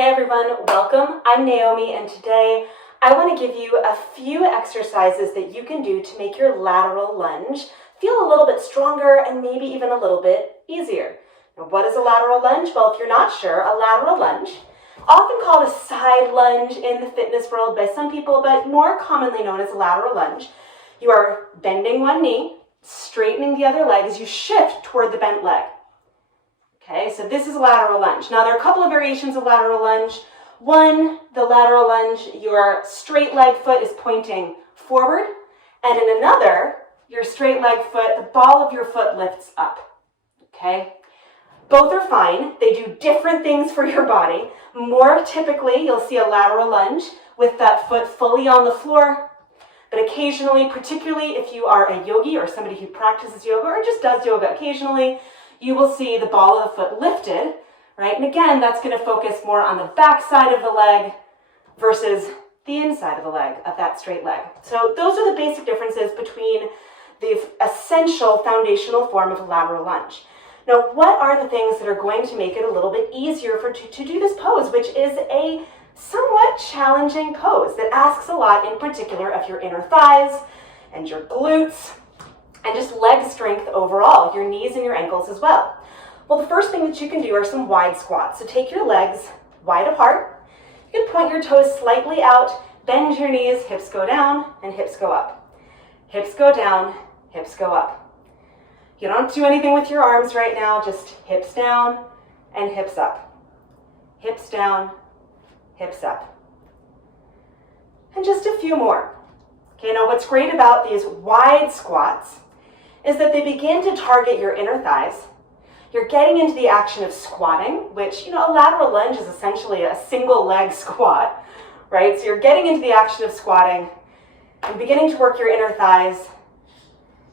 Hey everyone, welcome. I'm Naomi, and today I want to give you a few exercises that you can do to make your lateral lunge feel a little bit stronger and maybe even a little bit easier. Now, what is a lateral lunge? Well, if you're not sure, a lateral lunge, often called a side lunge in the fitness world by some people, but more commonly known as a lateral lunge. You are bending one knee, straightening the other leg as you shift toward the bent leg. Okay, so this is a lateral lunge. Now, there are a couple of variations of lateral lunge. One, the lateral lunge, your straight leg foot is pointing forward, and in another, your straight leg foot, the ball of your foot lifts up. Okay? Both are fine. They do different things for your body. More typically, you'll see a lateral lunge with that foot fully on the floor, but occasionally, particularly if you are a yogi or somebody who practices yoga or just does yoga occasionally, you will see the ball of the foot lifted, right? And again, that's going to focus more on the back side of the leg versus the inside of the leg of that straight leg. So those are the basic differences between the essential foundational form of a lateral lunge. Now, what are the things that are going to make it a little bit easier to do this pose, which is a somewhat challenging pose that asks a lot in particular of your inner thighs and your glutes, and just leg strength overall, your knees and your ankles as well. Well, the first thing that you can do are some wide squats. So take your legs wide apart. You can point your toes slightly out, bend your knees, hips go down and hips go up. Hips go down, hips go up. You don't have to do anything with your arms right now, just hips down and hips up. Hips down, hips up. And just a few more. Okay, now what's great about these wide squats is that they begin to target your inner thighs. You're getting into the action of squatting, which, a lateral lunge is essentially a single leg squat, right? So you're getting into the action of squatting and beginning to work your inner thighs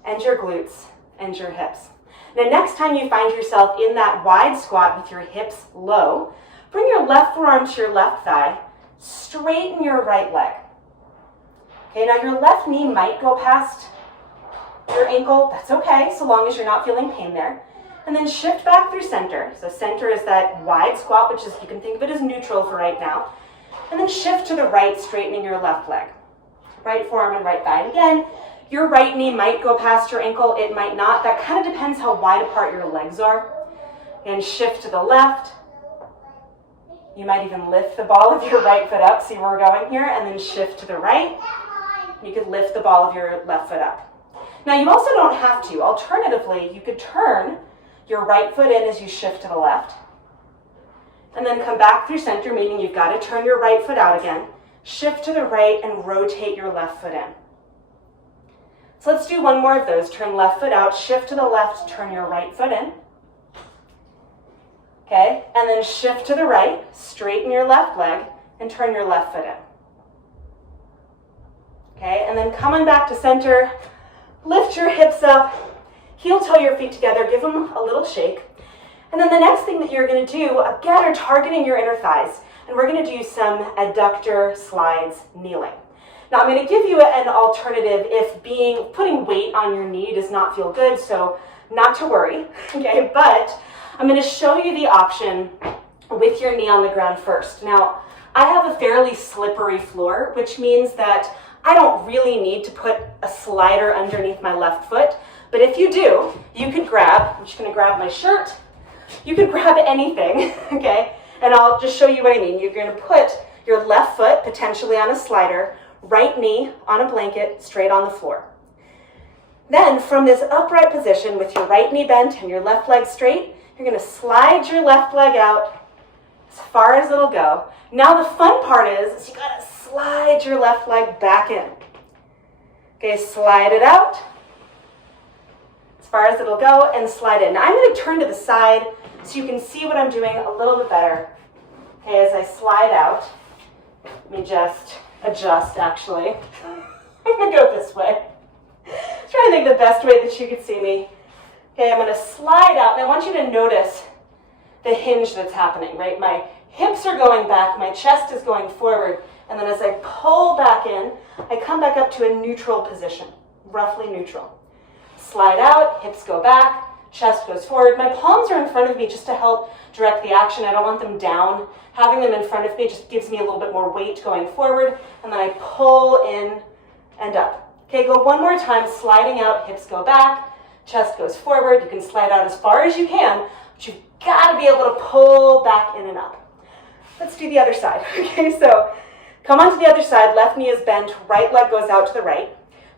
and your glutes and your hips. Now, next time you find yourself in that wide squat with your hips low, bring your left forearm to your left thigh, straighten your right leg. Okay, now your left knee might go past your ankle. That's okay, so long as you're not feeling pain there. And then shift back through center. So center is that wide squat, which is, you can think of it as neutral for right now. And then shift to the right, straightening your left leg. Right forearm and right thigh. And again, your right knee might go past your ankle, it might not. That kind of depends how wide apart your legs are. And shift to the left. You might even lift the ball of your right foot up, see where we're going here, and then shift to the right. You could lift the ball of your left foot up. Now, you also don't have to. Alternatively, you could turn your right foot in as you shift to the left, and then come back through center, meaning you've got to turn your right foot out again, shift to the right, and rotate your left foot in. So let's do one more of those. Turn left foot out, shift to the left, turn your right foot in. Okay, and then shift to the right, straighten your left leg, and turn your left foot in. Okay, and then come on back to center, lift your hips up, heel toe your feet together, give them a little shake. And then the next thing that you're going to do, again, are targeting your inner thighs. And we're going to do some adductor slides kneeling. Now, I'm going to give you an alternative if putting weight on your knee does not feel good, so not to worry, okay? But I'm going to show you the option with your knee on the ground first. Now, I have a fairly slippery floor, which means that I don't really need to put a slider underneath my left foot, but if you do, you could grab, I'm just going to grab my shirt, you could grab anything, okay, and I'll just show you what I mean. You're going to put your left foot potentially on a slider, right knee on a blanket, straight on the floor. Then from this upright position with your right knee bent and your left leg straight, you're going to slide your left leg out as far as it'll go. Now the fun part is you got to slide your left leg back in. Okay, slide it out as far as it'll go and slide in. Now I'm going to turn to the side so you can see what I'm doing a little bit better. Okay, as I slide out, let me just adjust actually. I'm going to go this way. Trying to think the best way that you could see me. Okay, I'm going to slide out, and I want you to notice the hinge that's happening, right? My hips are going back, my chest is going forward, and then as I pull back in, I come back up to a neutral position, roughly neutral. Slide out, hips go back, chest goes forward. My palms are in front of me just to help direct the action. I don't want them down. Having them in front of me just gives me a little bit more weight going forward, and then I pull in and up. Okay, go one more time, sliding out, hips go back, chest goes forward. You can slide out as far as you can, but you've got to be able to pull back in and up. Let's do the other side. Okay, so come onto the other side, left knee is bent, right leg goes out to the right.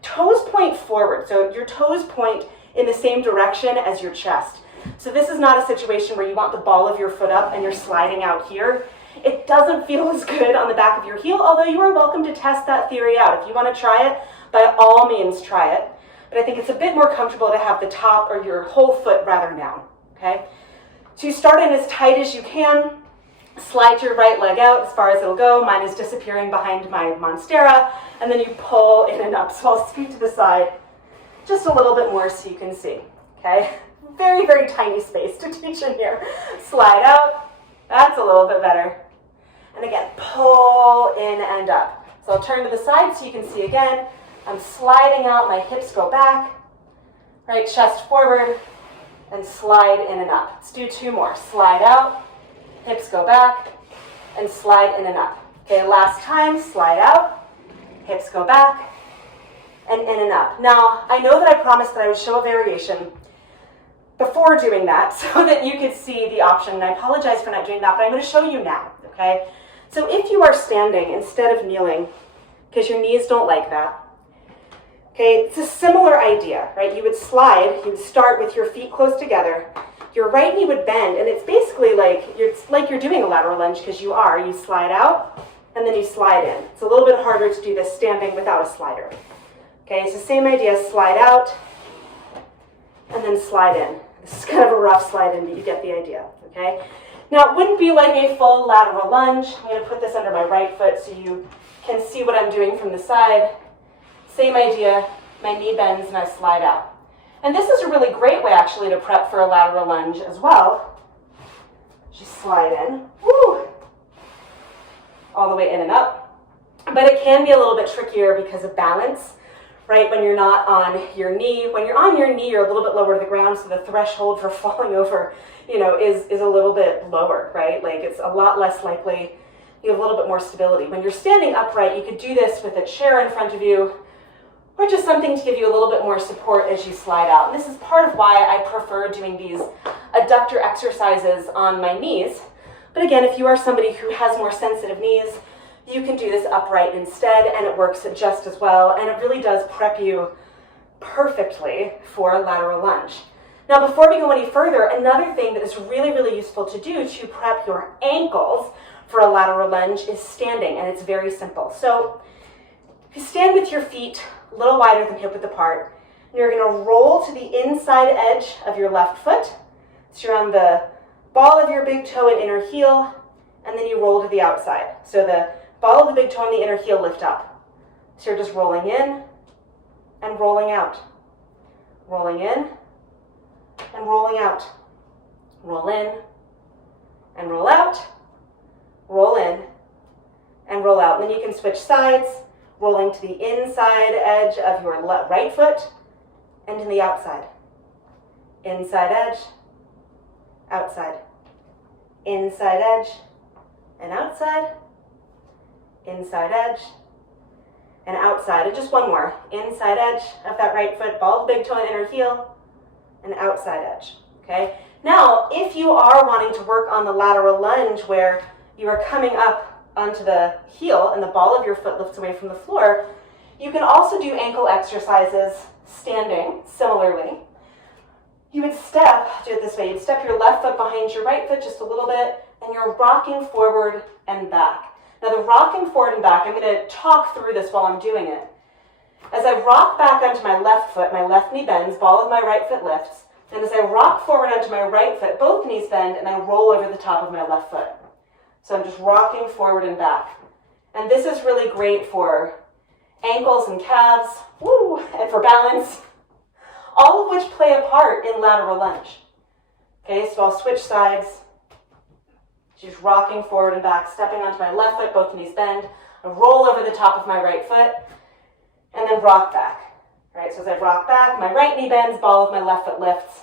Toes point forward, so your toes point in the same direction as your chest. So this is not a situation where you want the ball of your foot up and you're sliding out here. It doesn't feel as good on the back of your heel, although you are welcome to test that theory out. If you want to try it, by all means try it. But I think it's a bit more comfortable to have the top or your whole foot rather down, okay? So you start in as tight as you can, slide your right leg out as far as it'll go. Mine is disappearing behind my monstera, and then you pull in and up. So I'll scoot to the side just a little bit more so you can see, okay? Very, very tiny space to teach in here. Slide out, that's a little bit better. And again, pull in and up. So I'll turn to the side so you can see again. I'm sliding out, my hips go back, right chest forward, and slide in and up. Let's do two more. Slide out, hips go back, and slide in and up. Okay, last time, slide out, hips go back, and in and up. Now, I know that I promised that I would show a variation before doing that so that you could see the option, and I apologize for not doing that, but I'm going to show you now, okay? So if you are standing instead of kneeling, because your knees don't like that, okay, it's a similar idea, right? You would slide, you would start with your feet close together, your right knee would bend, and it's basically like you're doing a lateral lunge because you are. You slide out, and then you slide in. It's a little bit harder to do this standing without a slider. Okay, it's the same idea, slide out, and then slide in. This is kind of a rough slide in, but you get the idea, okay? Now, it wouldn't be like a full lateral lunge. I'm going to put this under my right foot so you can see what I'm doing from the side. Same idea, my knee bends and I slide out. And this is a really great way actually to prep for a lateral lunge as well. Just slide in, woo, all the way in and up. But it can be a little bit trickier because of balance, right? When you're not on your knee. When you're on your knee, you're a little bit lower to the ground, so the threshold for falling over, is a little bit lower, right? Like it's a lot less likely. You have a little bit more stability. When you're standing upright, you could do this with a chair in front of you, or just something to give you a little bit more support as you slide out. And this is part of why I prefer doing these adductor exercises on my knees. But again, if you are somebody who has more sensitive knees, you can do this upright instead, and it works just as well, and it really does prep you perfectly for a lateral lunge. Now, before we go any further, another thing that is really, really useful to do to prep your ankles for a lateral lunge is standing, and it's very simple. So if you stand with your feet a little wider than hip width apart, and you're going to roll to the inside edge of your left foot. So you're on the ball of your big toe and inner heel, and then you roll to the outside. So the ball of the big toe and the inner heel lift up. So you're just rolling in and rolling out. Rolling in and rolling out. Roll in and roll out. Roll in and roll out. And then you can switch sides, rolling to the inside edge of your right foot and to the outside. Inside edge, outside. Inside edge and outside. Inside edge and outside. And just one more. Inside edge of that right foot, ball of the big toe and inner heel, and outside edge. Okay? Now, if you are wanting to work on the lateral lunge where you are coming up onto the heel and the ball of your foot lifts away from the floor, you can also do ankle exercises standing similarly. You would do it this way, you'd step your left foot behind your right foot just a little bit, and you're rocking forward and back. Now the rocking forward and back, I'm going to talk through this while I'm doing it. As I rock back onto my left foot, my left knee bends, ball of my right foot lifts, and as I rock forward onto my right foot, both knees bend, and I roll over the top of my left foot. So I'm just rocking forward and back. And this is really great for ankles and calves, woo, and for balance, all of which play a part in lateral lunge. Okay, so I'll switch sides. Just rocking forward and back, stepping onto my left foot, both knees bend. I roll over the top of my right foot, and then rock back. Right, so as I rock back, my right knee bends, ball of my left foot lifts,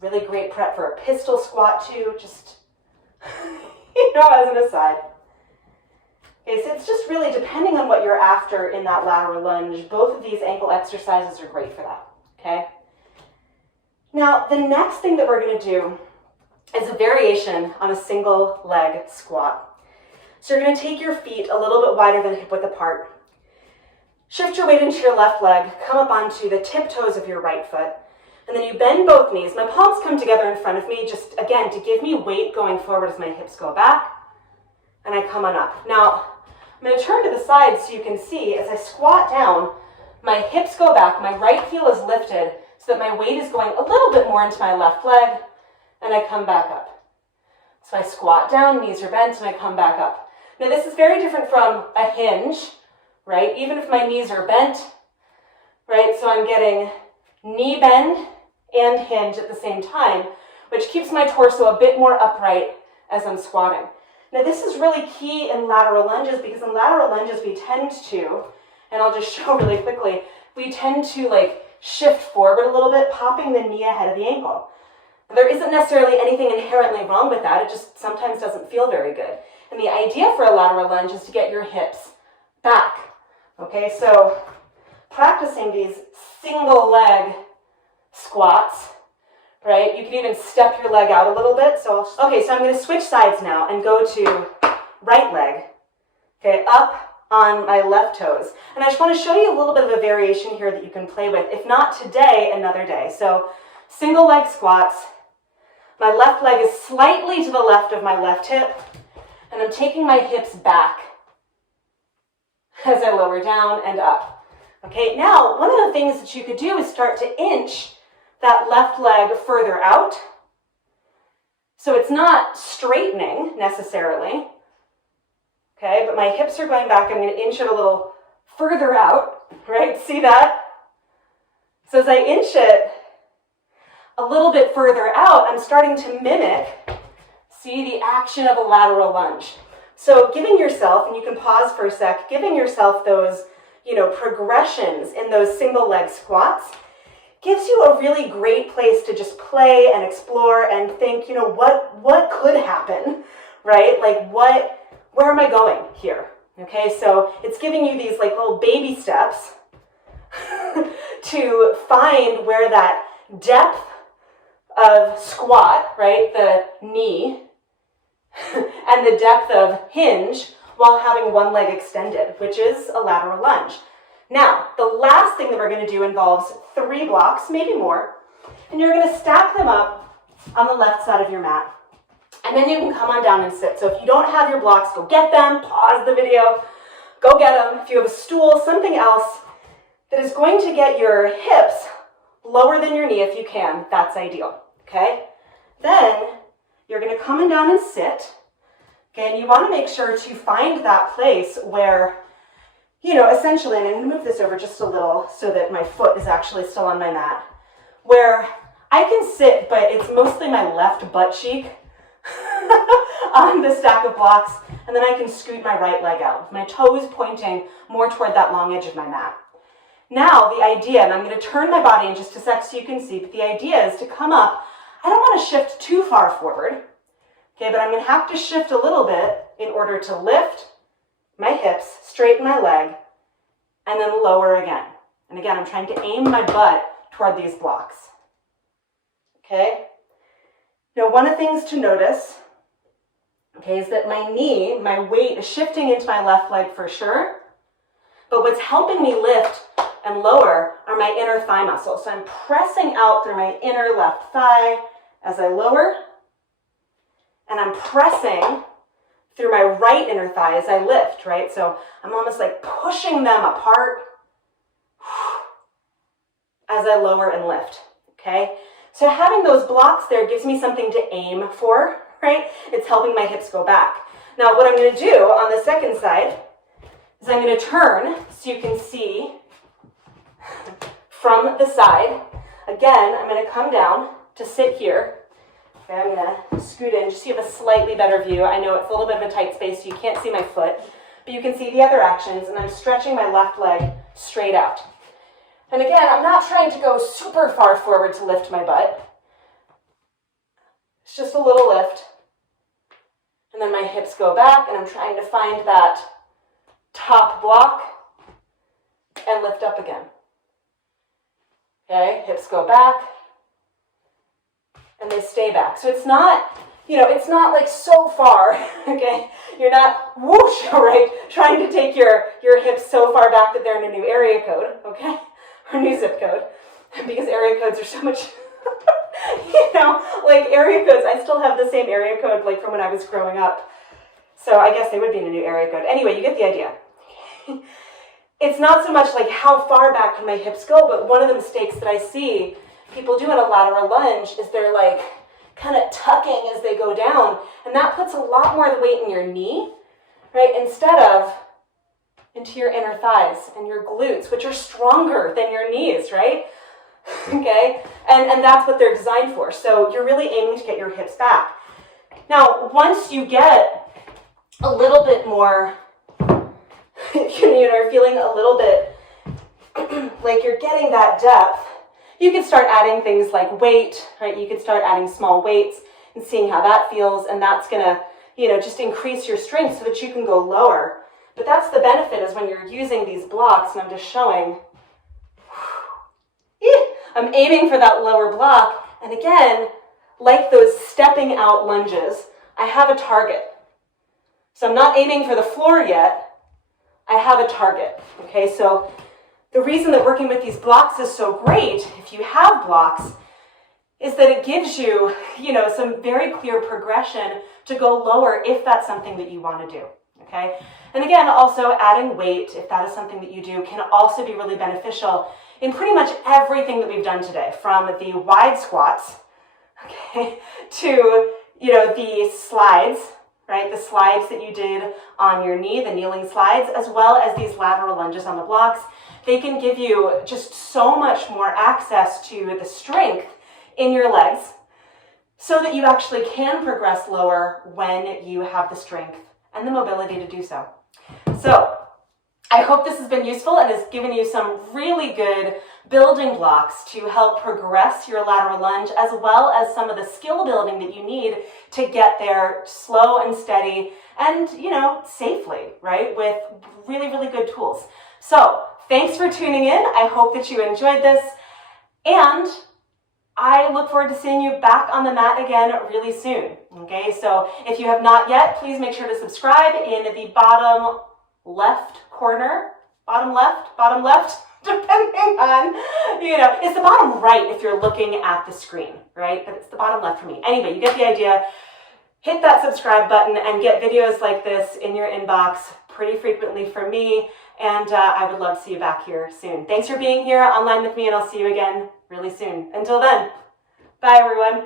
Really great prep for a pistol squat too, just, as an aside. Okay, so it's just really depending on what you're after in that lateral lunge. Both of these ankle exercises are great for that, okay? Now, the next thing that we're gonna do is a variation on a single leg squat. So you're gonna take your feet a little bit wider than hip width apart. Shift your weight into your left leg, come up onto the tiptoes of your right foot, and then you bend both knees. My palms come together in front of me, just again, to give me weight going forward as my hips go back, and I come on up. Now, I'm gonna turn to the side so you can see as I squat down, my hips go back, my right heel is lifted so that my weight is going a little bit more into my left leg, and I come back up. So I squat down, knees are bent, and I come back up. Now this is very different from a hinge, right? Even if my knees are bent, right? So I'm getting knee bend and hinge at the same time, which keeps my torso a bit more upright as I'm squatting. Now this is really key in lateral lunges because in lateral lunges we tend to, and I'll just show really quickly, we tend to shift forward a little bit, popping the knee ahead of the ankle. There isn't necessarily anything inherently wrong with that, it just sometimes doesn't feel very good. And the idea for a lateral lunge is to get your hips back. Okay, so practicing these single leg squats, right? You can even step your leg out a little bit. So I'm going to switch sides now and go to right leg, okay, up on my left toes. And I just want to show you a little bit of a variation here that you can play with. If not today, another day. So single leg squats. My left leg is slightly to the left of my left hip, and I'm taking my hips back as I lower down and up. Okay, now one of the things that you could do is start to inch that left leg further out. So it's not straightening necessarily. Okay, but my hips are going back. I'm going to inch it a little further out, right? See that? So as I inch it a little bit further out, I'm starting to mimic, see, the action of a lateral lunge. So giving yourself, and you can pause for a sec, giving yourself those, progressions in those single leg squats gives you a really great place to just play and explore and think, what could happen, right? Where am I going here? Okay, so it's giving you these little baby steps to find where that depth of squat, right, the knee, and the depth of hinge while having one leg extended, which is a lateral lunge. Now, the last thing that we're going to do involves 3 blocks, maybe more, and you're going to stack them up on the left side of your mat. And then you can come on down and sit. So if you don't have your blocks, go get them, pause the video, go get them. If you have a stool, something else that is going to get your hips lower than your knee if you can, that's ideal, okay? Then you're going to come on down and sit, okay? And you want to make sure to find that place where, essentially, and I'm going to move this over just a little so that my foot is actually still on my mat, where I can sit, but it's mostly my left butt cheek on the stack of blocks, and then I can scoot my right leg out, with my toes pointing more toward that long edge of my mat. Now, the idea, and I'm going to turn my body in just a sec so you can see, but the idea is to come up. I don't want to shift too far forward, okay, but I'm going to have to shift a little bit in order to lift my hips, straighten my leg, and then lower again. And again, I'm trying to aim my butt toward these blocks, okay? Now, one of the things to notice, okay, is that my knee, my weight is shifting into my left leg for sure, but what's helping me lift and lower are my inner thigh muscles. So I'm pressing out through my inner left thigh as I lower, and I'm pressing through my right inner thigh as I lift, right? So I'm almost pushing them apart as I lower and lift, okay? So having those blocks there gives me something to aim for, right? It's helping my hips go back. Now what I'm going to do on the second side is I'm going to turn so you can see from the side. Again, I'm going to come down to sit here. Okay, I'm going to scoot in just so you have a slightly better view. I know it's a little bit of a tight space, so you can't see my foot, but you can see the other actions, and I'm stretching my left leg straight out. And again, I'm not trying to go super far forward to lift my butt, It's just a little lift. And then my hips go back, and I'm trying to find that top block and lift up again. Okay, hips go back, and they stay back. So it's not, it's not like so far, okay? You're not whoosh, right? Trying to take your hips so far back that they're in a new area code, okay? Or new zip code. Because area codes are so much, like area codes, I still have the same area code like from when I was growing up. So I guess they would be in a new area code. Anyway, you get the idea. It's not so much like how far back can my hips go, but one of the mistakes that I see people do in a lateral lunge is they're like kind of tucking as they go down, and that puts a lot more of the weight in your knee, right, instead of into your inner thighs and your glutes, which are stronger than your knees, right? Okay, and that's what they're designed for. So you're really aiming to get your hips back. Now, once you get a little bit more, you're feeling a little bit like you're getting that depth, you can start adding things like weight, right? You can start adding small weights and seeing how that feels, and that's gonna, just increase your strength so that you can go lower. But that's the benefit, is when you're using these blocks, and I'm just showing, I'm aiming for that lower block, and again, like those stepping out lunges, I have a target. So I'm not aiming for the floor yet, I have a target, okay? So the reason that working with these blocks is so great, if you have blocks, is that it gives you, some very clear progression to go lower if that's something that you want to do, okay? And again, also adding weight, if that is something that you do, can also be really beneficial in pretty much everything that we've done today, from the wide squats, okay, to, the slides, right? The slides that you did on your knee, the kneeling slides, as well as these lateral lunges on the blocks. They can give you just so much more access to the strength in your legs so that you actually can progress lower when you have the strength and the mobility to do so. So I hope this has been useful and has given you some really good building blocks to help progress your lateral lunge, as well as some of the skill building that you need to get there slow and steady and, safely, right? With really, really good tools. So thanks for tuning in. I hope that you enjoyed this, and I look forward to seeing you back on the mat again really soon. Okay, so if you have not yet, please make sure to subscribe in the bottom left corner, bottom left, depending on, it's the bottom right if you're looking at the screen, right? But it's the bottom left for me. Anyway, you get the idea. Hit that subscribe button and get videos like this in your inbox pretty frequently from me, and I would love to see you back here soon. Thanks for being here online with me, and I'll see you again really soon. Until then, bye everyone.